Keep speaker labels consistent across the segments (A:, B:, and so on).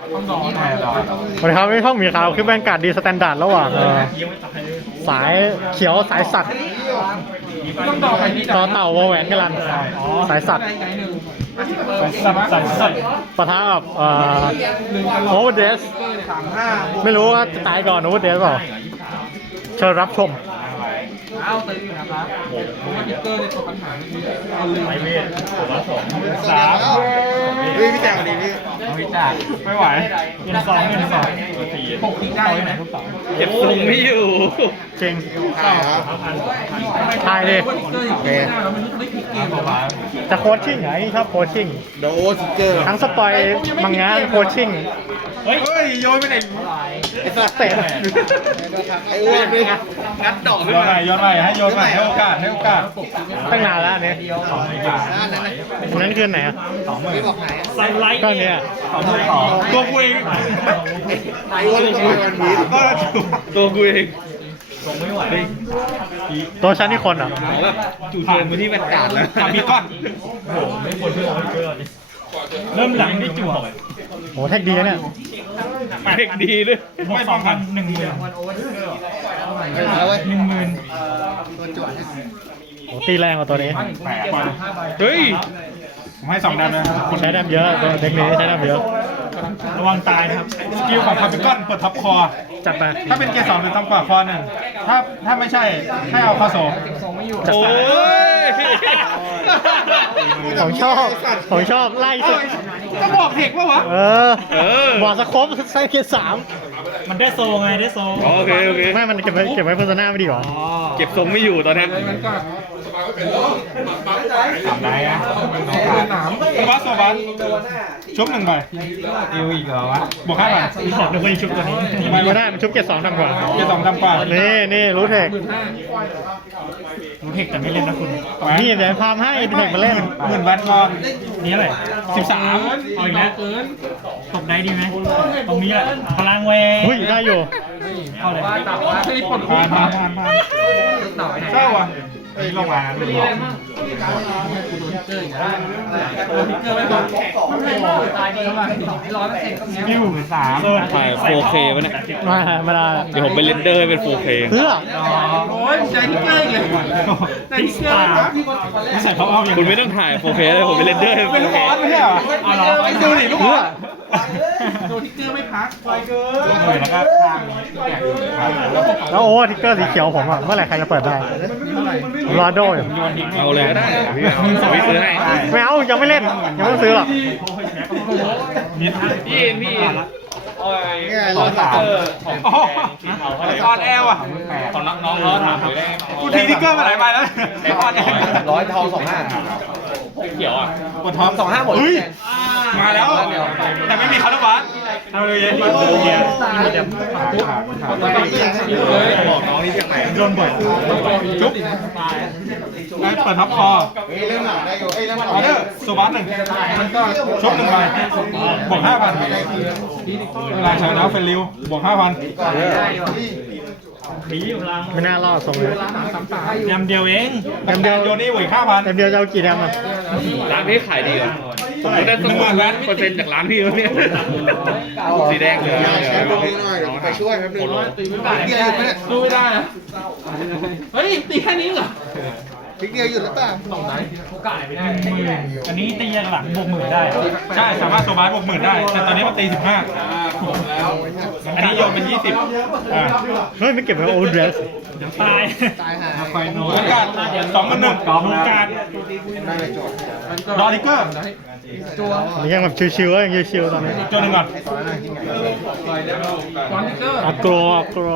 A: ต้องดอแน่ดอ
B: สวัสดีครับนี่ช่องหมีขาวคือแบงการ์ดดีสแตนดาร์ดระหว่างสายเขียวสายสัตว์
A: ต้องดอไปนี่
B: ต่อเต่าวอแหวนกันลันสายสัตว์
A: ใส่
B: ปะทะกับโอเวอร์เดสไม่รู้ว่าจะตายก่อนโอเวอร์เดสเปล่าเชิญรับชม
A: เอาตึงนะครับผมว่าติ๊กเกอร์ในตัวปัญหาเมื่อกี้เอาลืม
C: ไม่เวทผมว่า2 3
D: พี่แจกวันนี้พี่
A: ไม่จ่ายไม่ไหว
C: เงิน2
A: ปกติได้ไหม
C: เก็บทรงไม่อยู่
B: จริง
D: ขายครับ
B: ทายดิ
A: ติ๊กเกอร์อย่างนี้ไม่ได้แล้วมันไม่พลิกเกมหรอวะ
B: จะโคชชิ่งไงชอบโคชชิ่ง
D: โดสเจอร์
B: ทั้งสปอยมังงะโคชชิ่ง
C: เฮ้ยโยนไปไหน
D: ไอ้สัตว์
B: เตะ
D: ไอ้อ้วนนี่
C: งัดดอก
A: โยนใหม่ให้โยนใหม่ให้โอกาส
B: ตั้งนานแล้วอันนี้อันนั้นคือไหนอ่ะ
D: ไม่บอกไหน
C: ไซไลท์
B: ก็เนี่ย
A: ตัวกูเอง
D: ไอ้อ้วนคุยวันนี้
A: ก็
C: ตัวกูเองส่งไม่ไหว
B: ตัวชั้นนี่คนอ่ะ
C: แบบจู่โจมไปที่แวนการ์ดแล้ว
A: ทำมีก้อน
C: โอ้โหไม่ควรเพื่อนไม่เกินเริ่มหลังที่จั่ว
B: โหแท็กดีนะเนี่ย
C: เด็กดีด้วย
A: ไม่ป้องกัน10,000
D: แล้วเว้ย
B: โหตีแรงกว่าตัวนี้
C: เฮ้ย
A: ผมให้2 ดาวนะ
B: ใช้ดำเยอะตัวเด็กนี้ใช้ดำเยอะ
A: ระวังตายนะครับสกิลของคาร์บิคอนเปิดท็อปคอ
B: จัดไป
A: ถ้าเป็นเกสรเป็นท็อปกว่าคอหนึ่งถ้าไม่ใช่ให้เอาคาโซ
B: จัด
C: โอ้
B: ไป
C: ย
B: ของชอบไล่สุด
A: ก็บอกเทคว่าวะ
B: เออบอกสครบใส่เกียร์3
C: มันได้โซไงได้โซโอเคโอเค
B: ไม่มันเก็บไว้เพอร์ซนาไม่ดีหรอ
C: เก็บทรงไม่อยู่ตอนนี้
A: ไหนอ่ะโซบัสชุบ1 ใบอีกเหรอวะบวก5 ใบ
C: ขอบด้วยชุดตัวนี้
B: ไม่ได้ มันชุบเกียร์2ทำกว่า
A: เกสรดำกว่า
B: นี่รู้เทค
C: รู้เทคแต่ไม่เล่นนะคุณ
B: นี่เดี๋ยวพามให้เด็กมาเล่น
A: 10,000 แวนก่อน
C: นี่อะไร
A: 13
C: เอาอีกแล้วตกได้ดีไหมตรงนี้แหละพลังเว
B: เฮ้ยได้อยู่
C: เข้าเลย
A: ไม่ได้ปลดผ่านเศร้าอ่ะไอ้ลงมากิ้ว3
C: ถ่าย 4K วะเนี่ย
B: ไม่ได้
C: เดี๋ยวผมไปเรนเดอร์ให้เป็น 4K
B: เพื่อ
A: โอ้ยใจที่เกินเลยใจที่เกินไม่ใส่เขาเอาอย่าง
C: คุณไม่ต้องถ่าย 4K เลยผมไปเรนเดอร์ให้
A: เป็
C: เป็น น
A: ลูกบ
C: 4K
A: อลไม่ใช่เหรอดูดิลูกบ
B: เพื่
A: อ
B: อ
A: ลตัวทิกเกอร์ไม่พักไฟเกินแล้วก็ข้างนี้
B: แล้วโอ้ทิกเกอร์สีเขียวผมอ่ะ เมื่อไหร่ใครจะเปิดได้รอโดอยู่
C: เอาเลยก็ได้พี่ซื้อให้
B: ไม่เอายังไม่เล่น ยังไม่ต้องซื้อหรอก
C: พี่พี่
D: ง่ายร้อยสาม
A: ออนแอร์ว่ะ
C: ของน้องๆเขาถามได้
A: กูทิ้งทิกเกอร์มาหลายใบแล้วออนแอร์
D: 100 ทอง 25
C: เขียวอ่ะ
A: ปวดท้อง
D: 25 หมด
A: เฮ้ยมาแล้ว แต่ไม่มีคาร์ลบัสเอาเลยยันบอกน้องนี่จากไหนโดนบ่อยจุ๊บเปิดท็อปคอ
D: เล่นหลังได้อยู่เอ้ยเล่นหลัง
A: ออเดอร์โซบัส1ชุบ1 ใบบวก 5,000เวลาใช้แล้วเป็นริวบวก 5,000
B: ไม่น่ารอดส่งเลย
C: ยำเดียวเอง
A: แดมเดียวโยนี่บวก 5,000
B: แต่เดียวจะเอากี่แดมอ่ะ
C: ร้านพี่ขายดีอ่ะผมได้สัก1,000%จากร้านพี่แล้วเนี่ยสีแดงเลย
D: ใช้ตรงนี้หน่อยเดี๋ยวไปช่วยแป๊บนึงเดียวหยุดไหมเนี่ย
A: ดูไม่ได้นะเฮ้ยตีแค่นี้เหรอ
D: พิกเดียวหยุดแล้วป่ะ
C: อันนี้ตีอย่างหลังบวก10,000ได้
A: ใช่สามารถโซบาสบวก10,000ได้แต่ตอนนี้มันตี15อันนี้โยนเป็น20อ่า
B: เฮ้ยไม่เก็บไว้โอเวอร์เดส
C: เดี๋ยวตาย
D: ตายหา
A: เหมือนกัน2,100กองการ
D: ได้เลยจบ
A: ดอลิเกอร์
B: ยังแบบชิวๆยังชิวๆตอนนี้
A: ตัวหนึ่งก่อน
B: อัพโกรอัพโกร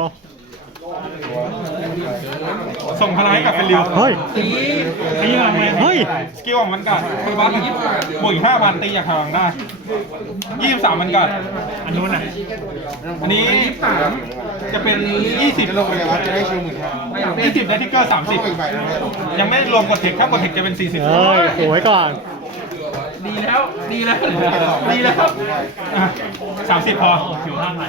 A: ส่งพลังให้กับเป็นริว
B: เฮ้ย
C: ตีมาไหม
B: เฮ้ย
A: สกิลของมันกัดคือบัสบวกอีก 5,000 ตีจากพลังได้23มันกัด
C: อันนู้นอ่ะ
A: อันนี้จะเป็น20
D: ลงไปเลยว่าจะได้ชิว10,000
A: ได้ทิกเกอร์
D: อีกใบ
A: 30 ยังไม่รวมกดเทคถ้ากดเทคจะเป็น40
B: เฮ้ยโหไว้ก่อน
A: ดีแล้ว30 พอ
C: ผิว5,000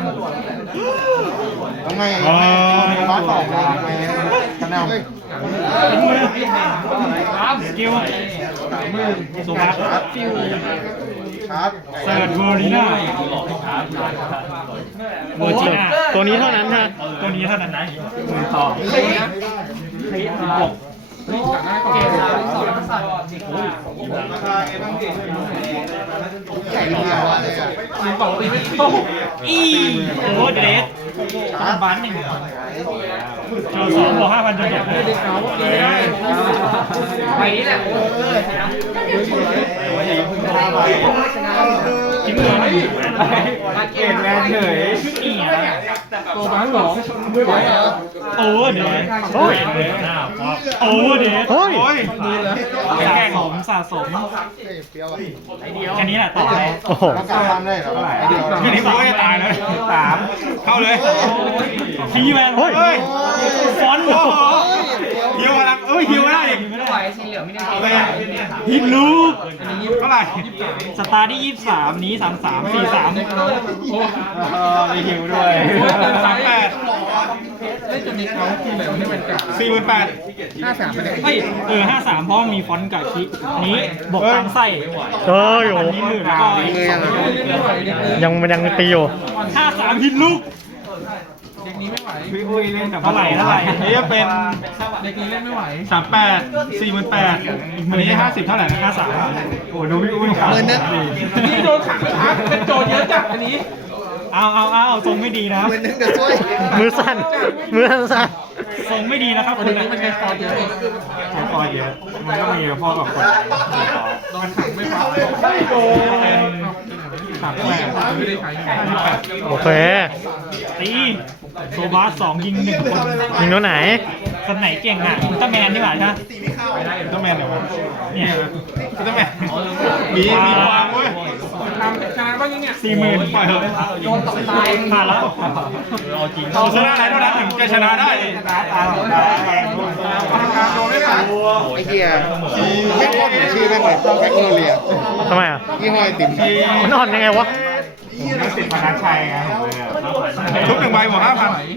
D: ทำไมบ้าน2เลยทำไมกันเอา
C: สกิล
D: 30,000
C: โซบัส
D: ครับ
A: เซิร์ชเวอร์ลีน่าเวอร์จิน่า
B: ตัวนี้เท่านั้นฮะ
A: ตัวนี้เท่านั้นนะมือต่ออีโอ้เดรสตอนบ้านหนึ่งเจอ2 บวก 5,000จนจบไปนี่แหละจิ้มเงินเกมแมนเฉยตัวบ้านหรอโอ้เดรสโอ้เดรส
B: เฮ้ย
A: สะสมแค่นี้แหละต่อเลย
B: โอ้โห
D: ต้องการทำได้เหรอไอเดียว
A: ทีนี้กูไม่ตายเลย3เข้าเลยทีแมนเฮ้ยฟอนต์โอ้โหฮิวมาแล้วฮิวไม่ได้อีกไม่ไหวสีเหลืองไม่ได้ฮิตลูกเท่าไหร่สตาร์ที่23นี้33 43มีฮิวด้วย38เล่นจนมีเขาที่แบบไม่เป็นกับ48 53ไปเลยเฮ้ย53เพราะมีฟอนต์กับคินี้บวกตังไส้
B: เฮ้ยโอ้
A: นี้หมื่นแล้วก็
B: ยังตีอยู่
A: 53ฮิตลูกเด็กนี้ไม่ไหวพี่อุ้ยเล่นกับเท่าไหร่นี่จะเป็นเด็กนี้เล่นไม่ไหว38 48อันนี้50เท่าไหร่นะ53โอ้ดูพี่อุ้ยขาดนี่โดนขังครับเป็นโจรเยอะจัดอันนี้เอาทรงไม่ดีนะ
D: เหมือนนึงจะช่วย
B: มือสั่น
A: ทรงไม่ดีนะครับคุณนี้มันใช้คอเยอะใช้คอเยอะมันก็มีพ่อกับคนมันขังไม่พักโดนขังแหวนไม่ได้ใช้
B: โอเค
A: ตีโซบาส2ยิง1คน
B: ยิงตัวไหน
A: คนไหนเก่งอ่ะอุลตร้าแมนดีกว่าใช่ไหมอุลตร้าแมนเหรอวะเนี่ยอุลตร้าแมนมีความเว้ยชนะบ้างยังเนี่ย40,000ปล่อยเถอะโดนตกตายผ่านแล้วจริงชนะอะไรเท่านั้นถึงจะชนะได้โดนไม่ผ่าน
D: ไอ้เหี้ยแม่งเหมือนชื่อแม่งเลยแม็กโนเลีย
B: ทำไมอ่ะ
D: ยี่ห้อไอติม
B: มันอ่อนยังไงวะ
A: ไม่ติดพนักชัยไงทุก1 ใบบวก 5,000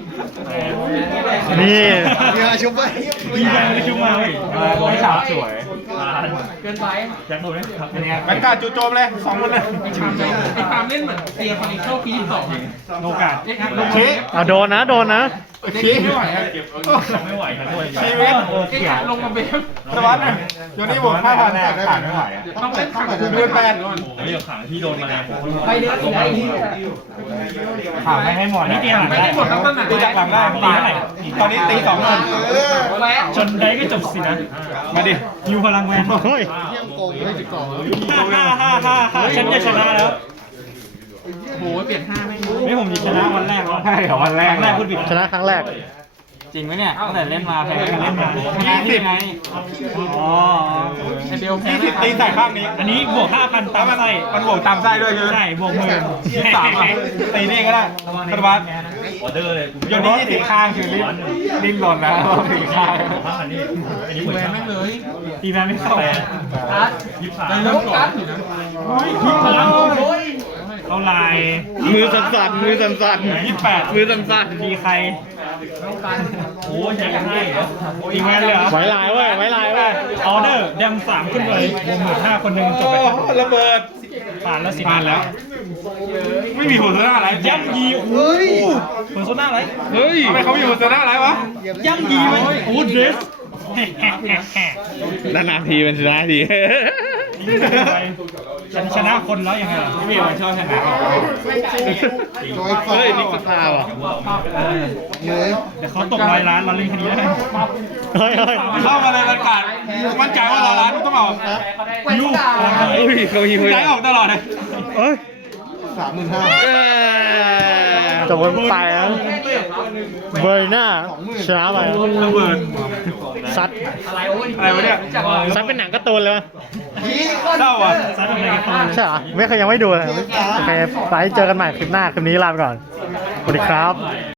B: นี่
D: เนี่ยชุบไป
A: ดีใจไม่ชุ่มมาเลยไม่ฉาบสวยเกินไปแจ็คโดนไหมครับเนี่ยบรรยากาศจู่โจมเลย2 คนเลยไอ้พามเล่นเหมือนเตียร์คอนดิโชพี2โนกาดชี้
B: เอาโดนนะ
A: ชี้ไม่ไหวครับไม่ไหวครับด้วยชีวิตเกี่ยวลงมาเบฟสวัสดิ์โยนี่บวก 5,000 ขาดไม่ไหวต้องเล่นขังคือ8ก่อนไม่อยากขังที่โดนมาแล้วไปเดือดอีกแล้วขังไม่ให้หมดนี่ตีหลังได้หมดแล้วตั้งแต่ตีจากหลังได้ตีเท่าไหร่ตอนนี้ตี2 คนจนได้ก็จบสินะมาดิยูพลังแวน
B: เฮ้ย
A: 55ฉันจะชนะแล้วโหเปลี่ยน5ไม่ผมชนะวันแรกใช่เหรอวันแรกพูดผิด
B: ชนะครั้งแรก
A: จริงไหมเนี่ยตั้งแต่เล่นมาแพ้กันเล่นมา20ไงอ๋อไอเบลแพ้20ตีใส่ข้างนี้อันนี้บวก 5,000 ตามไส้มันบวกตามไส้ด้วยใช่บวก10,000 23อ่ะตีนี่ก็ได้กระบาดออเดอร์เลยโยนนี่20ข้างคือลิ้นหล่นนะ4ข้างอันนี้เหมือนแม่งเลยตีแม่ไม่เข้า23เริ่มก่อนเอาลายมือสั่นๆ28มือสั่นๆมีใครโอ้ยยังให้อีกแม่เลยเหรอ
B: ไว้ลายเว้ย
A: ออเดอร์แดม3ขึ้นเลยบวก15คนหนึ่งจบไประเบิดผ่านแล้วสิผ่านแล้ว ไม่มีหัวโซน่าอะไรย่ำยีโอ้ยหัวโซน่าอะไรเฮ้ยทำไมเขามีหัวโซน่าอะไรวะย่ำยีมันโอ้เดรส
C: นานๆทีเป็นชนะที
A: ฉันชนะคนแล้วยังไงพี่เบลชอบชนะ
D: โดยเฮ้ยนี่ก็พาว่ะ
A: เดี๋ยวเขาตก100 ล้านเราเล่นคดีได้
B: เฮ้ย
A: เข้ามาในรายการมั่นใจว่า100 ล้านต้องเอายูเขาฮิวใจออกตลอดเลย
B: เฮ้ย
D: 35,000
B: จบกันไปแล้วเบอร์หน้าชนะไประ
A: เบิด
B: ซัด
A: อะไรวะเนี่ย
B: ซัดเป็นหนังการ์ตูนเลยวะ
A: เศร้าอ่ะซัดอะไรกันต่อ
B: ใช่เหรอไม่เคยยังไม่ดูเลยโอเคไปเจอกันใหม่คลิปหน้าคลิปนี้ลาไปก่อนสวัสดีครับ